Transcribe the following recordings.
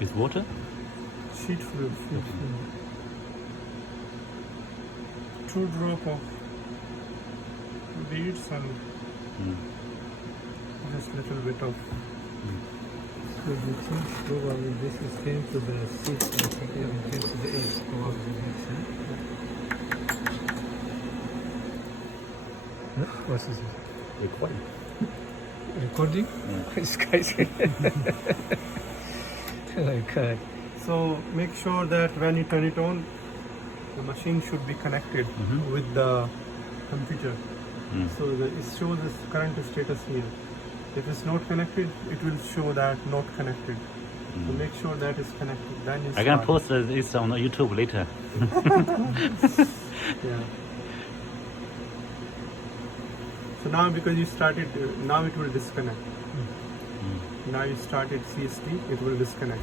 With water? Sheet fluid. 2 drop of beads and just little bit of. So the change probably this is came to the seat, I think, and came to the edge, probably makes sense. No? What is it? Recording. Recording? This guy's oh my god. So make sure that when you turn it on, the machine should be connected with the computer. So it shows this current status here. If it's not connected, it will show that not connected. So make sure that is connected. Then you I can start. post this on YouTube later. Yeah. So now because you started, now it will disconnect. Now you started CST, it will disconnect.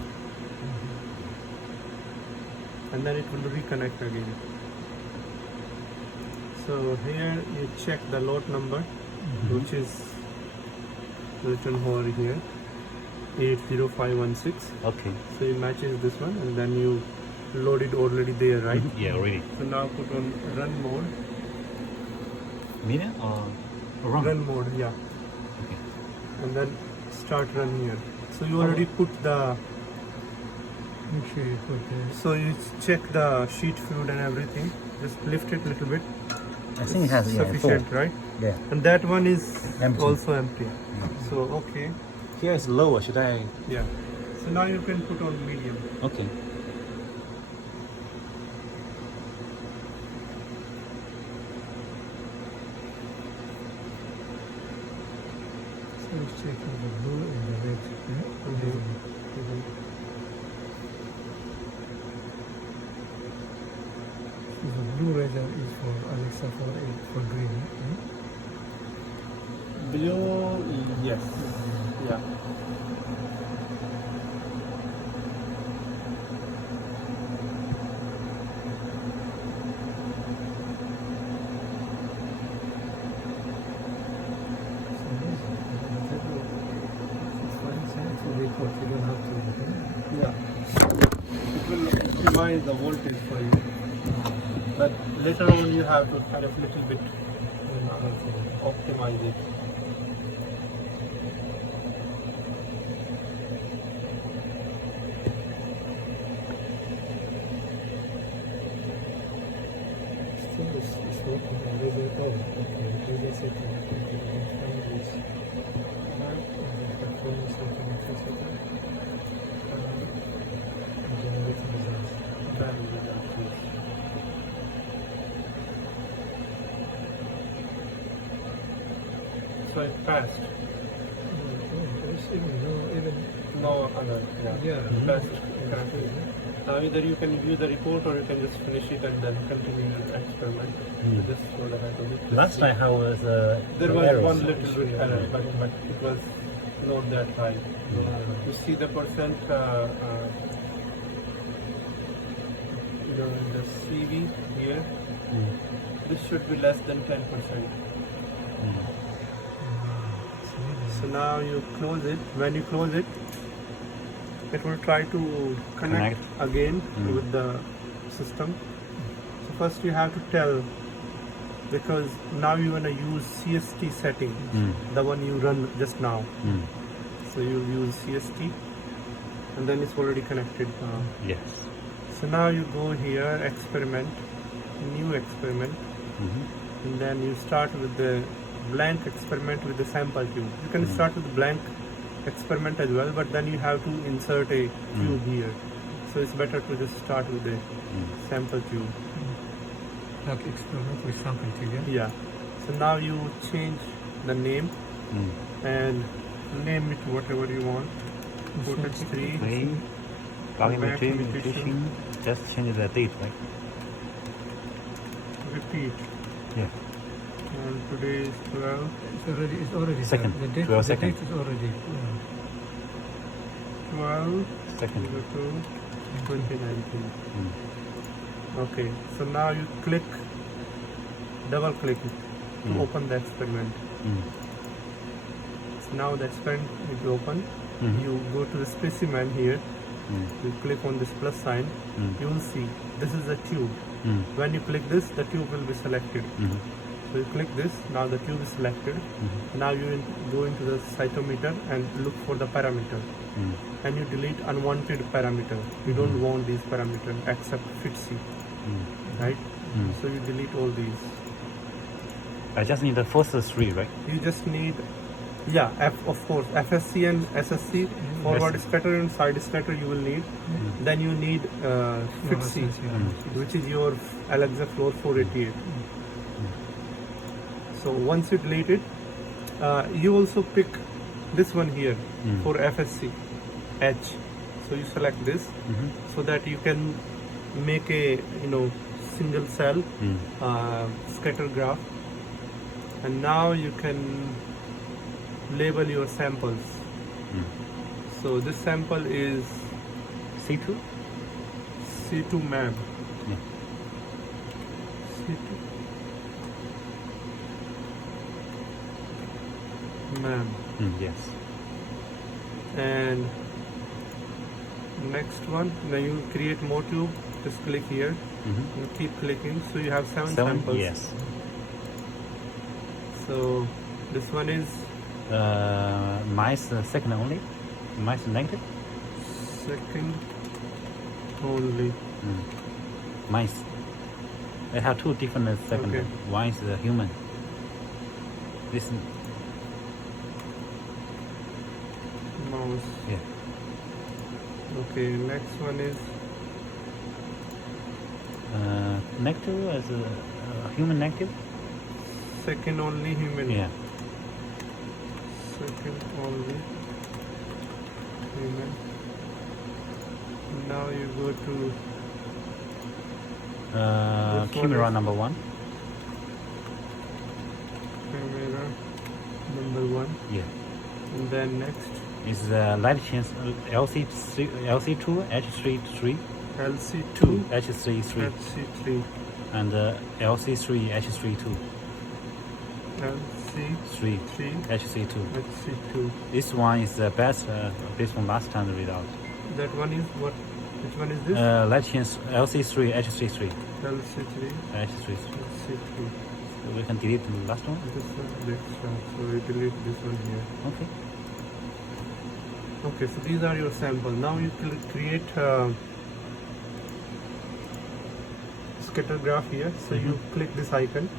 And then it will reconnect again. So here you check the lot number, which is written over here, 80516. Okay. So it matches this one, and then you load it already there, right? Yeah, already. So now put on run mode. Medium or wrong? Run mode, yeah. Okay. And then start run here. So you already put the. Make sure you put the... So you check the sheet fluid and everything. Just lift it a little bit. I think it has Sufficient, right? Yeah. And that one is Empty. also empty. So okay, Here is lower. Should I? yeah. So now you can put on medium. Okay. So it's checking the blue and the red. So the blue razor is for Alexa for green. Blue, yes. Yeah. You don't have to. Yeah. It will optimize the voltage for you. But later on you have to kind of little bit optimize it. Still it's working. Oh, okay. Razor setting. You can find this. And the performance automatic setting. And generating results. So it passed. There's even No other. yeah. Passed. Correctly. Now either you can view the report or you can just finish it and then continue your experiment. This is what I had to do. Last time how was There was errors? one little bit error, but it was not that high. You see the percent, the CV here. This should be less than 10%. So now you close it. When you close it, it will try to connect again with the system. So first you have to tell, because now you want to use CST setting, the one you run just now. So you use CST and then it's already connected. Yes. So now you go here, experiment, new experiment, and then you start with the blank experiment with the sample tube. You can start with the blank experiment as well, but then you have to insert a tube here. So it's better to just start with the sample tube. Like experiment with sample tube. Yeah. So now you change the name and name it whatever you want. Put it 3. Play. Volumetry, nutrition. Just change the date, right? Repeat. Yeah. And today is 12. It's already Second. done. The date, 12 the second. date is already 12 Second. 2019. Okay, so now you click, double click it to open the experiment. So now the experiment is open. You go to the specimen here you click on this plus sign, you will see this is the tube. When you click this, the tube will be selected. So you click this, now the tube is selected. Now you go into the cytometer and look for the parameter. And you delete unwanted parameter. You don't want these parameters except FITC. Right? So you delete all these. I just need the first three, right? You just need, of course, FSC and SSC, forward scatter and side scatter you will need. Then you need FITC, which is your Alexa Floor 488. So once you delete it, you also pick this one here for FSC, H. So you select this so that you can make a single cell scatter graph. And now you can label your samples. So this sample is C2? C2 map. C2 map. Yes. And next one, now you create more tube, just click here. You keep clicking, so you have seven samples. Yes. So this one is mice second only, mice negative. second only. Mice. They have two different second. Okay. One is human. This. Mouse. Yeah. Okay, next one is Negative as human negative. second only human. Yeah. Second only human. Now you go to this one Camera is number 1. camera number 1. Yeah. And then next Is light chain LC2 H33 LC2 H33 HC3 and LC3 H32 LC3 3 HC2. HC2. This one is the best based on last time result. That one is what? Which one is this? Light chain LC3 H33 LC3 H33. HC3. So we can delete the last one. This one, this one. So we delete this one here. Okay. Okay, so these are your sample. Now you create scatter graph here. So you click this icon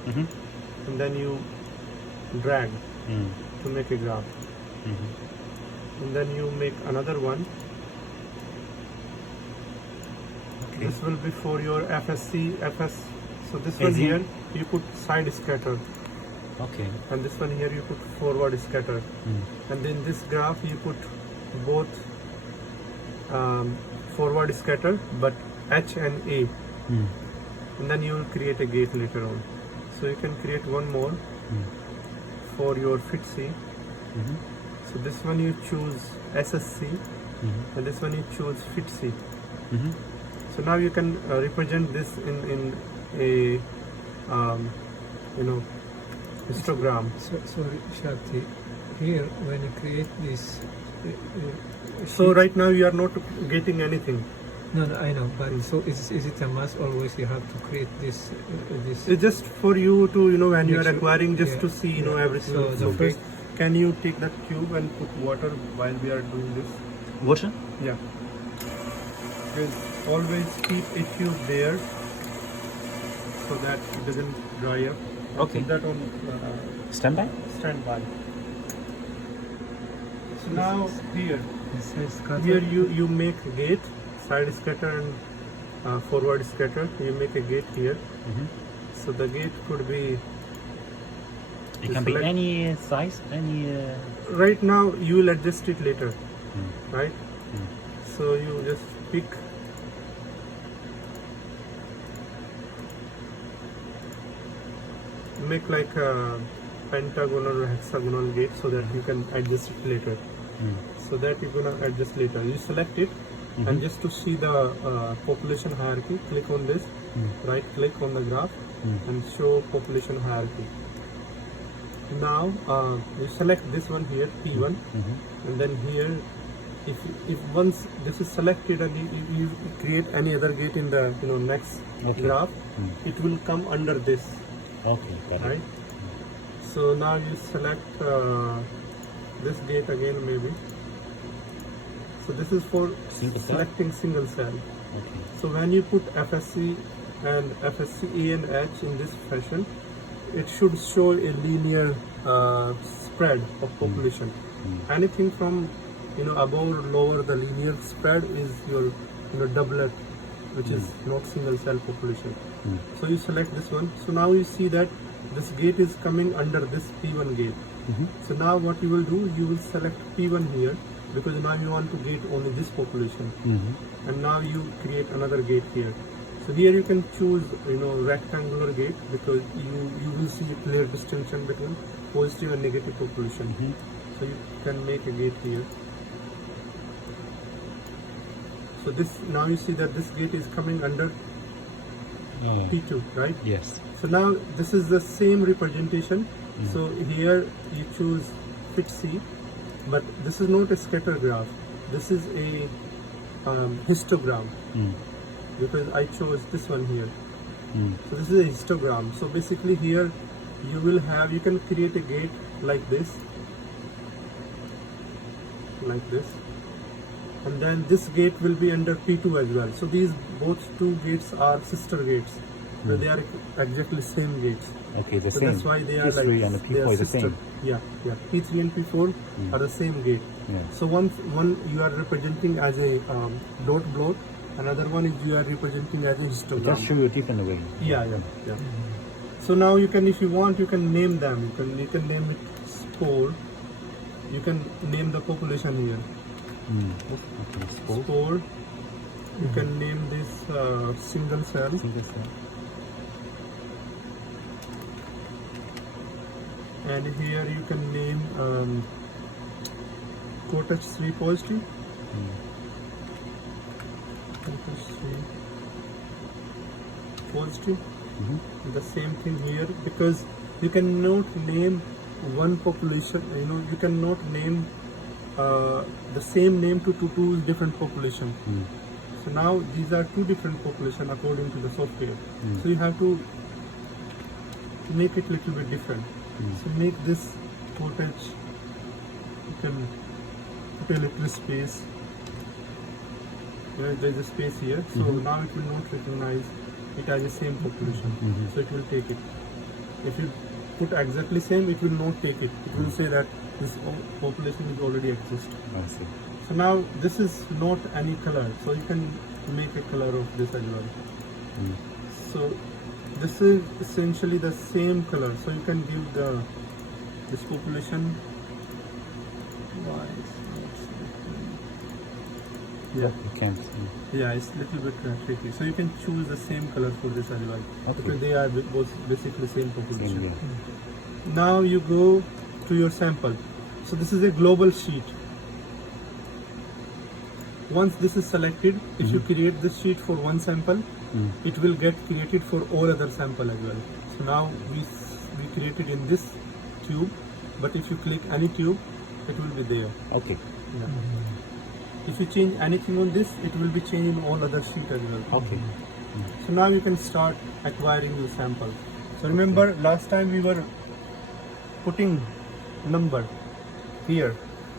and then you drag to make a graph. And then you make another one. Okay. This will be for your FSC, FS. So this one As in? here you put side scatter, Okay. and this one here you put forward scatter. And in this graph you put both forward scatter but H and A. And then you will create a gate later on. So you can create one more for your FITC. So this one you choose SSC and this one you choose FITC. So now you can represent this in a histogram. Sorry, Shakti. Here, when you create this, So right now you are not getting anything. no, I know, but so is it a must always you have to create this? It's just for you to when you Make are sure- acquiring just yeah, to see yeah. everything. So looks the okay. first- Can you take that cube and put water while we are doing this? Water? Yeah. Always keep a tube there so that it doesn't dry up. Okay. Put that on Standby? standby. So now here It says cut here it. you make a gate, side scatter and forward scatter. You make a gate here. So the gate could be It can be select- any size, any. right now you will adjust it later, right? So you just pick make like a pentagonal or hexagonal gate so that you can adjust it later. So that you're gonna adjust later. You select it and just to see the population hierarchy, click on this, right click on the graph and show population hierarchy. Now you select this one here, P1, and then here if once this is selected and you create any other gate in the next Okay. graph, it will come under this, Okay, got right? it. So now you select this gate again maybe. So this is for Single cell? selecting single cell. Okay. So when you put FSC and FSC E and H in this fashion, it should show a linear spread of population. Anything from above or lower the linear spread is your doublet, which is not single cell population. So you select this one. So now you see that this gate is coming under this P1 gate. So now what you will do, you will select P1 here, because now you want to gate only this population. And now you create another gate here. So here you can choose rectangular gate, because you will see a clear distinction between positive and negative population. So you can make a gate here. So this, now you see that this gate is coming under P2, right? Yes. So now this is the same representation. So here you choose fit C, but this is not a scatter graph. This is a histogram, because I chose this one here. So this is a histogram. So basically here you can create a gate like this, and then this gate will be under P2 as well. So these both two gates are sister gates, but they are exactly same gates. Okay, the So same. that's why they are P3 like and the they P4 are is the sister. same. Yeah. P3 and P4 are the same gate. Yeah. So one you are representing as a dot plot, another one is you are representing as a histogram. Just show you a different way. Yeah. So now you can, if you want, you can name them. You can name it spore. You can name the population here. Okay, spore. Spore. You can name this single cell. Single cell. And here you can name COTH3 positive. COTH3 positive. The same thing here, because you cannot name one population. You cannot name the same name to two different population. So now these are two different population according to the software. So you have to make it little bit different. So make this COTH. You can put a little space. There is a space here. So now it will not recognize it as the same population. So it will take it. If you put exactly same, it will not take it. It will say that this population is already exist. I see. So now this is not any color, so you can make a color of this as well. So this is essentially the same color, so you can give this population. Why it's not selecting? Yeah. You can't see. Yeah, it's a little bit tricky. So you can choose the same color for this as well, Okay. because they are both basically same population. Same, yeah. Now you go to your sample. So this is a global sheet. Once this is selected, if you create this sheet for one sample, it will get created for all other sample as well. So now we created in this tube, but if you click any tube, it will be there. Okay. Yeah. If you change anything on this, it will be changed in all other sheet as well. Okay. So now you can start acquiring the sample. So remember last time we were putting number here.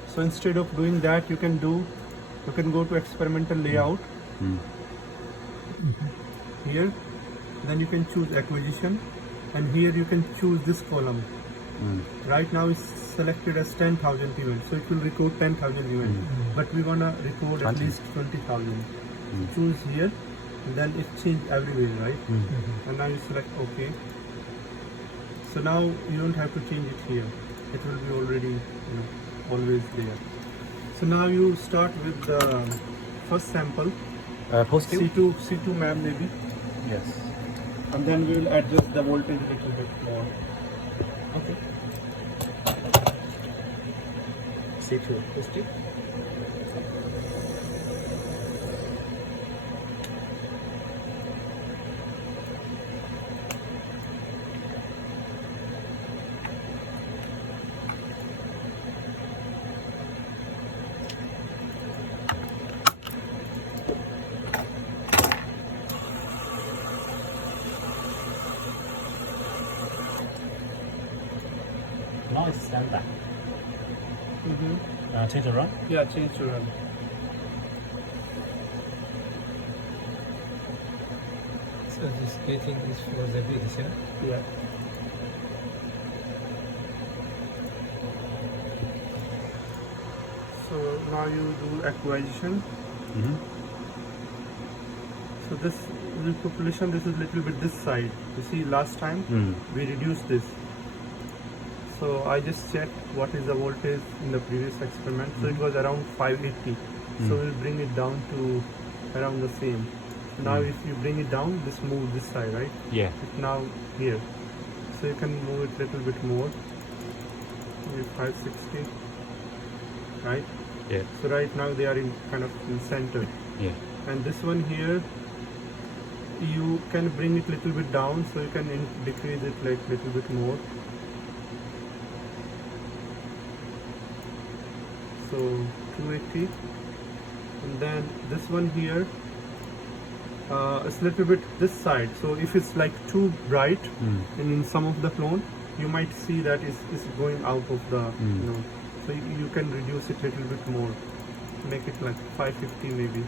So instead of doing that, you can go to experimental layout here. Then you can choose acquisition, and here you can choose this column. Right now it's selected as 10,000 events, so it will record 10,000 events. But we wanna record at 20. least 20,000. Choose here, and then it changed everywhere, right? And now you select OK. So now you don't have to change it here. It will be already always there. So now you start with the first sample, Positive? C2 map maybe, Yes. and then we will adjust the voltage a little bit more. Okay. C2 positive. now it's standard. Change the run. Yeah, change to run. So this gating is for the beads, yeah? Yeah. So now you do acquisition. So this population, this is little bit this side. You see, last time we reduced this. So I just checked what is the voltage in the previous experiment. So it was around 580. So we'll bring it down to around the same. So now if you bring it down, this move this side, right? Yeah. It's now here. So you can move it little bit more. Maybe 560. Right? Yeah. So right now they are in kind of in center. Yeah. And this one here, you can bring it little bit down, so you can decrease it like little bit more. So 280, and then this one here, it's little bit this side. So if it's like too bright, and in some of the clone, you might see that it's going out of the, you know. So you can reduce it little bit more, make it like 550 maybe.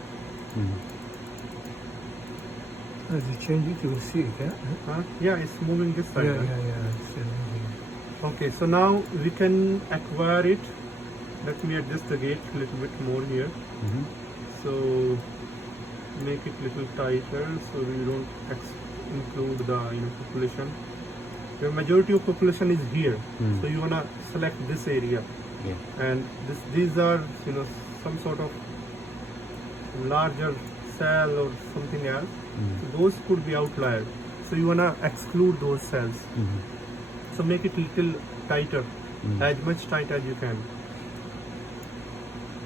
As you change it, you will see it, yeah? Yeah, it's moving this side. Yeah, right? yeah. It's moving. Okay, so now we can acquire it. Let me adjust the gate a little bit more here. So make it little tighter so we don't include the population. The majority of population is here, so you wanna select this area. Yeah. And these are some sort of larger cell or something else. So those could be outlier. So you wanna exclude those cells. So make it little tighter, as much tight as you can.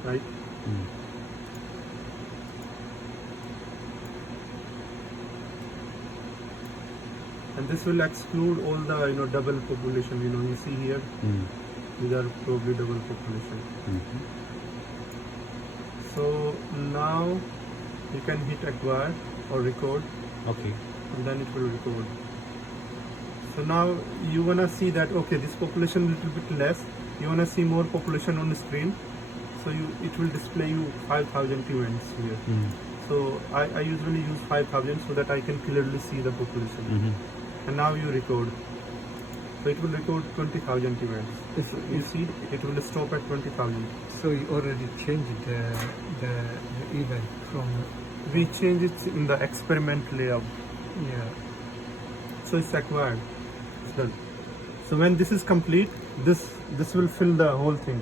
Right? And this will exclude all the double population. You see here, these are probably double population. So now you can hit acquire or record. Okay. And then it will record. So now you wanna see that this population little bit less. You wanna see more population on the screen. So it will display you 5,000 events here. So I usually use 5,000 so that I can clearly see the population. And now you record. So it will record 20,000 events. So you see, it will stop at 20,000. So you already changed the event from... We change it in the experiment layout. Yeah. So it's acquired. It's done. So when this is complete, this will fill the whole thing.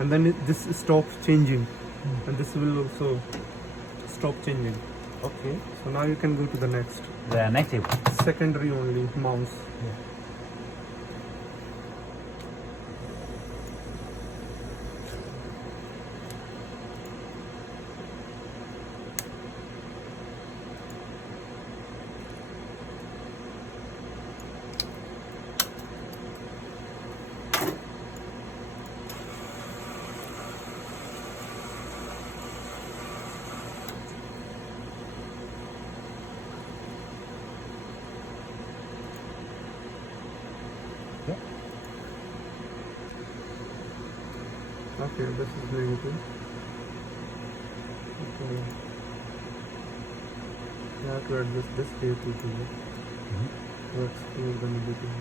And then this stops changing. And this will also stop changing. Okay. So now you can go to the next. The native. Secondary only, mouse. Okay, this is negative. Okay. You have to adjust this here to exclude the negative.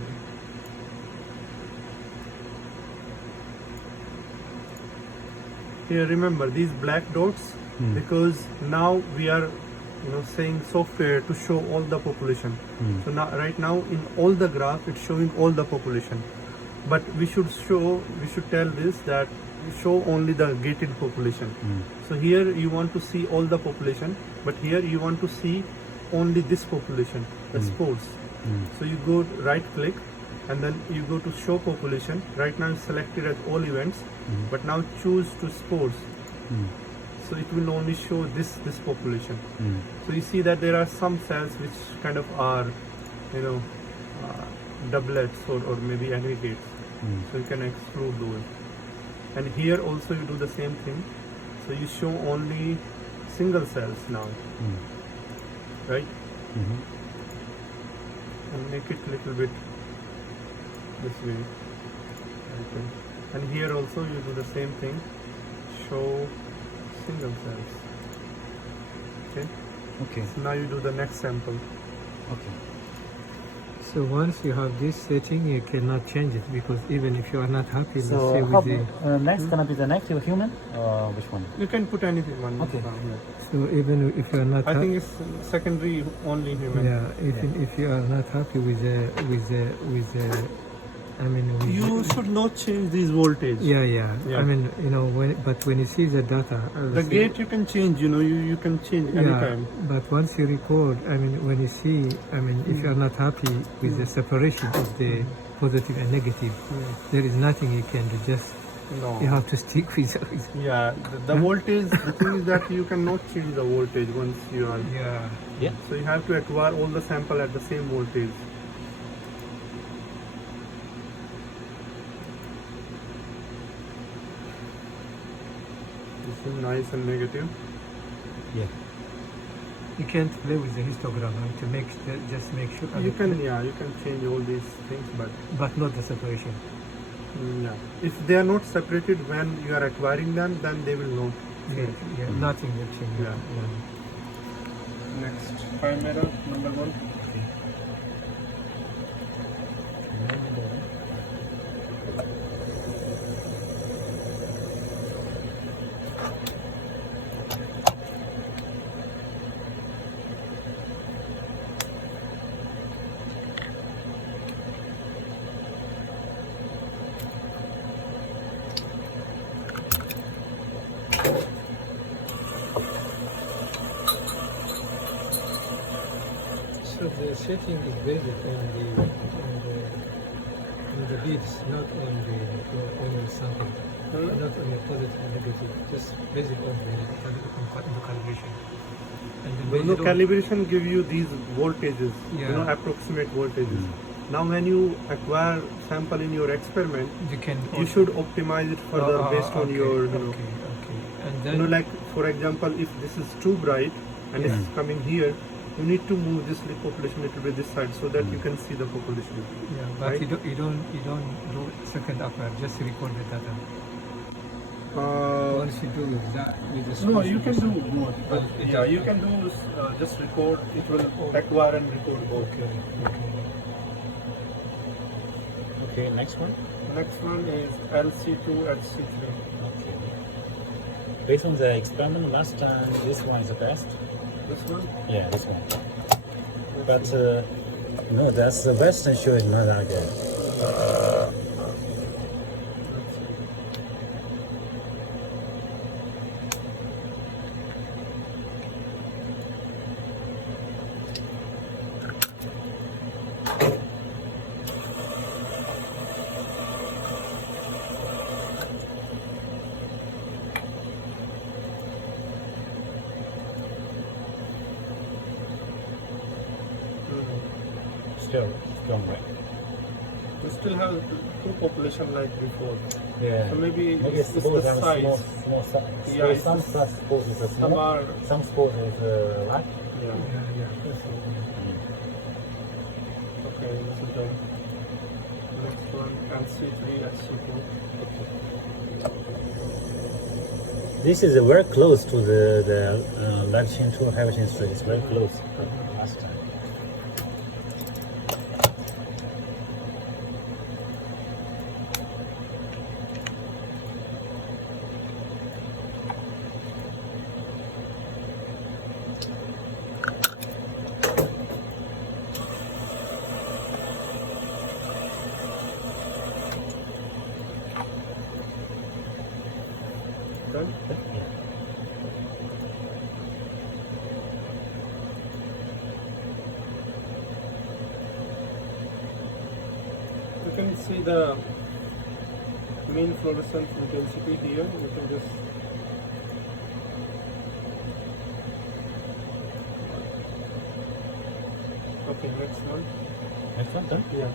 Here remember these black dots, because now we are saying software to show all the population. So now right now in all the graph it's showing all the population. But we should tell this that show only the gated population. So here you want to see all the population, but here you want to see only this population, the spores. So you go right click and then you go to show population. Right now it's selected as all events, but now choose to spores. So it will only show this population. So you see that there are some cells which kind of are doublets or maybe aggregates. So you can exclude those. And here also you do the same thing. So you show only single cells now, right? And make it little bit this way. Okay. And here also you do the same thing. Show single cells. Okay. Okay. So now you do the next sample. Okay. So once you have this setting, you cannot change it because even if you are not happy, let's say So with how, the next gonna be the negative human or which one? You can put anything on Okay. here. so even if you are not I ha- think it's secondary only human. yeah, even if you are not happy with the I mean with You should not change these voltage. yeah, yeah Yeah. I mean when you see the data The gate you can change, you can change anytime. but once you record, I mean when you see, I mean if you are not happy with the separation of the positive and negative, there is nothing you can do, just No. you have to stick with Yeah, the voltage, the thing is that you cannot change the voltage once you are. yeah. Yeah. So you have to acquire all the sample at the same voltage. This is nice and negative. Yeah. You can't play with the histogram to just make sure You can change all these things, but not the separation. yeah. If they are not separated when you are acquiring them, then they will not change. Yeah, nothing will change. Yeah. Next, 5 mirror, number 1. So the setting is based on the beads, not on the sample, not on the positive and negative, just based on the calibration. And No calibration give you these voltages, Yeah. approximate voltages. Now when you acquire sample in your experiment, you can you should optimize it further based on your, okay. And then like for example, if this is too bright and Yeah. it's coming here, you need to move this population a little bit this side so that you can see the population. yeah, but right? you don't do second acquire, just record the data. Once you do that with the No, small you can do sample. both. But yeah, you can do just record. It will acquire and record both. Okay, next one. Next one is LC2, LC3. Okay. Based on the experiment last time, this one is the best. This one. Yeah, this one. But no, that's the Western show is not that good. Still strong, right? We still have two population like before. Yeah. So maybe Maybe it's suppose the I'm size. small size. Yeah, it's some the- suppose it's a Some small. are. Some suppose it's large. Yeah. Okay, this is done. Next one, LC3, LC4. This is very close to the light chain 2 heavy chain 3. It's very close last time. Done? Yeah. You can see the mean fluorescence intensity here. You can just okay, next one. Next one done. Yeah.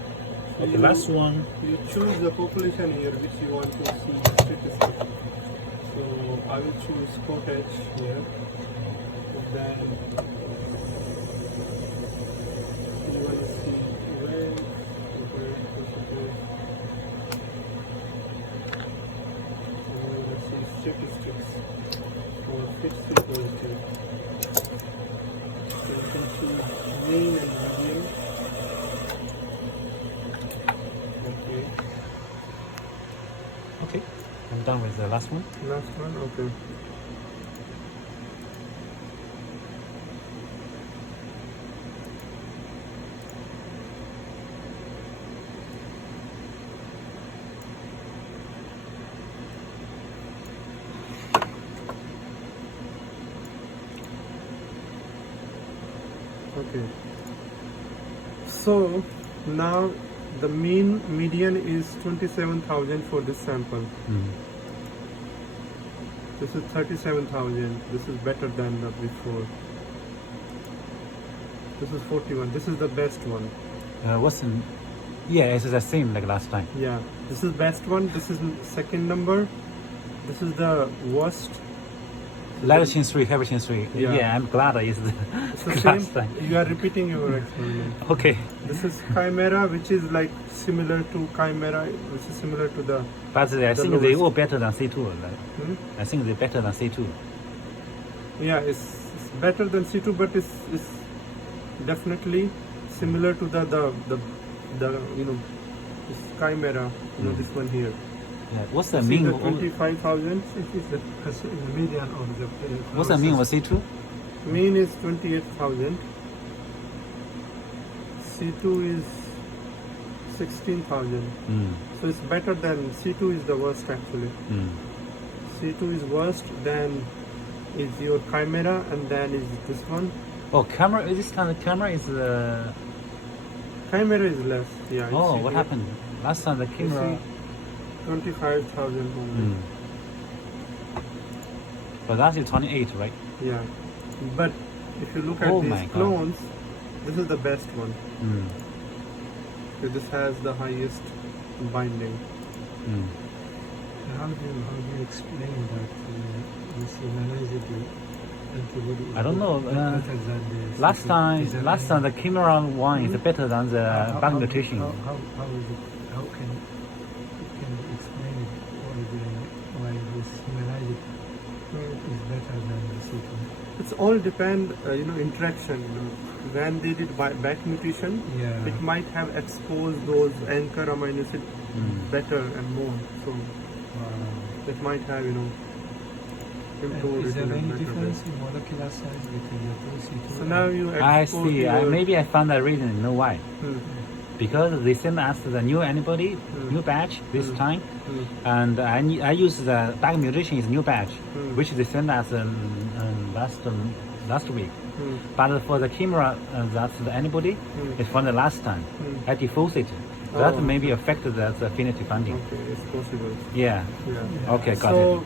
So Okay, you, last one. you choose the population here which you want to see statistic. So I will choose cottage here. Then you want to see red, positive. I'm done with the last one. Last one, okay. Okay. So now the median is 27,000 for this sample. This is 37,000. This is better than the before. This is 41. This is the best one. What's in? Yeah, it's the same like last time. Yeah, this is best one. This is second number. This is the worst. Latin 3, Haverton 3. Yeah. Yeah, I'm glad it's the It's the last same. time. You are repeating your experiment. Okay. This is Chimera, which is like similar to Chimera, which is similar to the. But I think they all better than C2. Like, I think they're better than C2. Yeah, it's better than C2, but it's definitely similar to the this Chimera. This one here. Yeah. What's the See mean? the 25,000. It is the median of the. What's the mean of C2? Mean is 28,000. C2 is 16,000. So it's better than C2 is the worst actually. C2 is worst, then is your Chimera, and then is this one. Oh, camera. This time the camera is. Chimera is less. Yeah. you Oh, see what here. happened? Last time the You camera. see 25,000 only. But that's 28, right? Yeah. But if you look at Oh my these God. clones, this is the best one. Mm. So this has the highest binding. Mm. How do you explain that this immunizable antibody is I don't know, better than the Last time the camera one is better than the bug mutation. How is it? How can you explain it? Why this immunized is better than the C2? It's all depend, interaction. When they did back mutation, Yeah. it might have exposed those anchor amino acid better and more. So it might have, improved Is it there in a any better way. difference in molecular size between the two C2? So now you I export see. your- Maybe I found a reason. You know why? Hmm. Because they send us the new antibody, new batch this time, and I use the bug mutation is new batch, which they sent us last week. But for the camera, that's the antibody, it's from the last time. I diffuse it. That Oh, maybe affected the affinity finding. Okay, it's possible. Yeah. Yeah. Okay, got So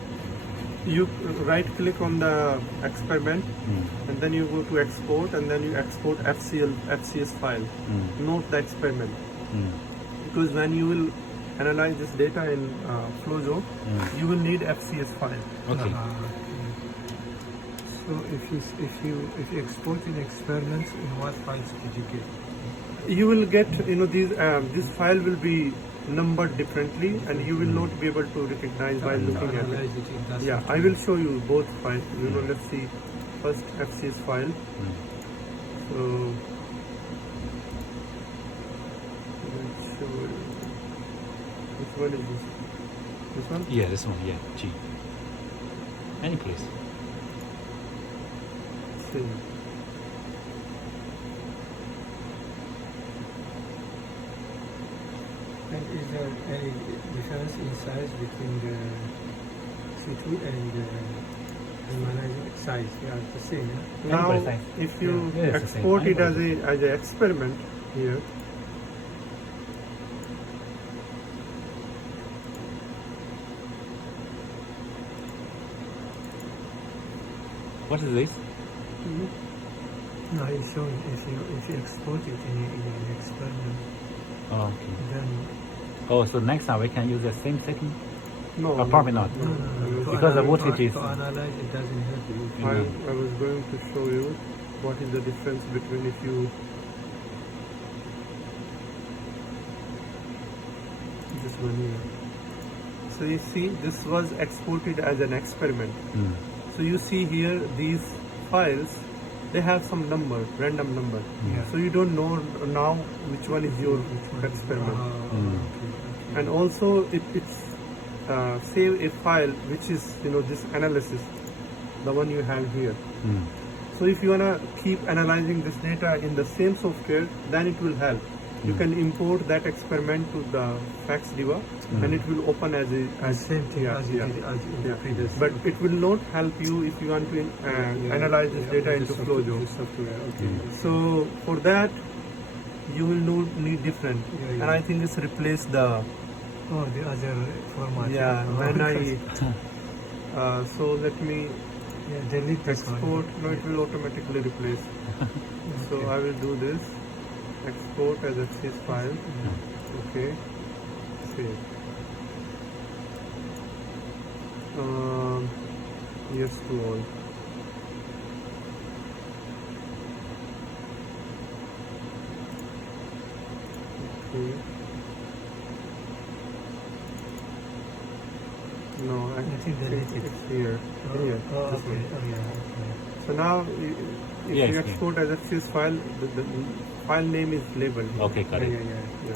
it. you right click on the experiment, and then you go to export, and then you export FCS file. Note the experiment, because when you will analyze this data in Flozo, you will need FCS file. Okay. So if you export in experiments, in what files did you get? You will get this file will be numbered differently, and you will not be able to recognize by looking at it. Analyze it. That's Yeah, what I will show you both files. Let's see first FCS file. So let's show you. Which one is this? This one? Yeah, this one. Yeah, G. Any place. Same. And is there any difference in size between the C2 and the immunizing size? They are the same. Yeah? Now, Anybody size. if you Yeah, it's the same. export it as Anybody an experiment here, What is this? No, it's showing if you export it in an experiment, Oh, okay. then Oh, so next time we can use the same setting? no, Probably not. no. Because the voltage is- to analyze it doesn't help you. I was going to show you what is the difference between if you this one here. So you see, this was exported as an experiment. So you see here these files, they have some number, random number. Yeah. So you don't know now which one is your experiment. Okay. And also it's save a file which is this analysis, the one you have here. So if you wanna keep analyzing this data in the same software, then it will help. You can import that experiment to the fax diva, and it will open as same thing as you did as in the previous. But it will not help you if you want to analyze this data into Flojo. Software. Okay. So for that, you will need different. Yeah. And I think this replace the The other format. yeah. When I so let me delete this export. one. No, it will automatically replace. So I will do this. Export as a CSV file. Okay. Save. Yes to all. Okay. No, I think deleted. it's here. Here. This Okay. one. Okay. So now, if Yes, you yes. export as a CSV file, the file name is labeled. Here. Okay, got it. Yeah.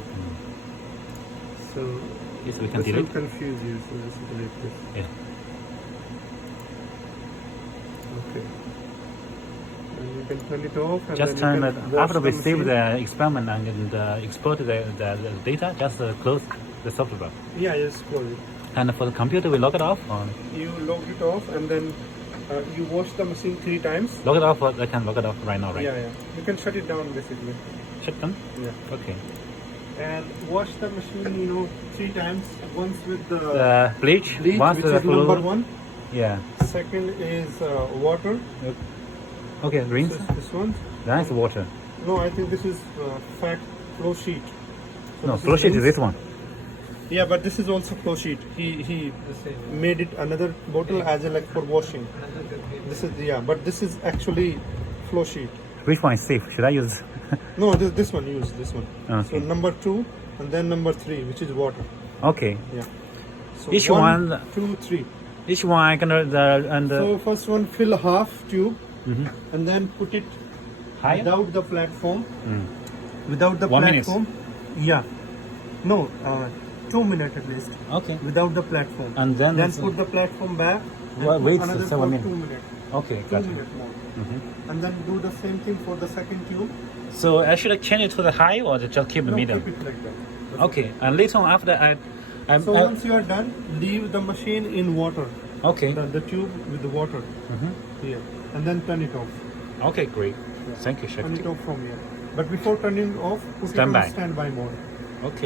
So Yes, we can this will delete. confuse you. So let's delete this. Yeah. Okay. And you can turn it off. And Just then turn you it can watch after we the save machine. the experiment and export the data. Just close the software. Yeah, just close it. And for the computer, we log it off. Or You log it off, and then you wash the machine 3 times. log it off. I can log it off right now, right? Yeah. You can shut it down basically. Shut down. Yeah. Okay. And wash the machine, 3 times. Once with the The bleach. bleach, Once which the is number fluid- 1. Yeah. Second is water. Okay. Rinse. This one. Then it's water. No, I think this is fat flow sheet. So No, this flow sheet is rinse. this one. Yeah, but this is also flow sheet. He made it another bottle as a for washing. This is but this is actually flow sheet. Which one is safe? Should I use? No, this one. Use this one. Okay. So number 2, and then number 3, which is water. Okay. Yeah. So Each 1, one- 2, 3. Each one I can So first one, fill half tube, and then put it higher. without the platform. Without the 1 minute. platform. Yeah. No, 2 minutes at least. Okay. Without the platform. And then Then it's- put the platform back. and Wait, put wait another 7 for minutes. 2 minutes. Okay, 2 got it. minutes more. And then do the same thing for the second tube. So I should change it to the high or just keep the No, middle? keep it like that. That's Okay. And later on after So once you are done, leave the machine in water. okay. The tube with the water here, and then turn it off. Okay, great. Thank you, Chef. Turn it off from here. But before turning off, put Standby. it on standby mode. Okay.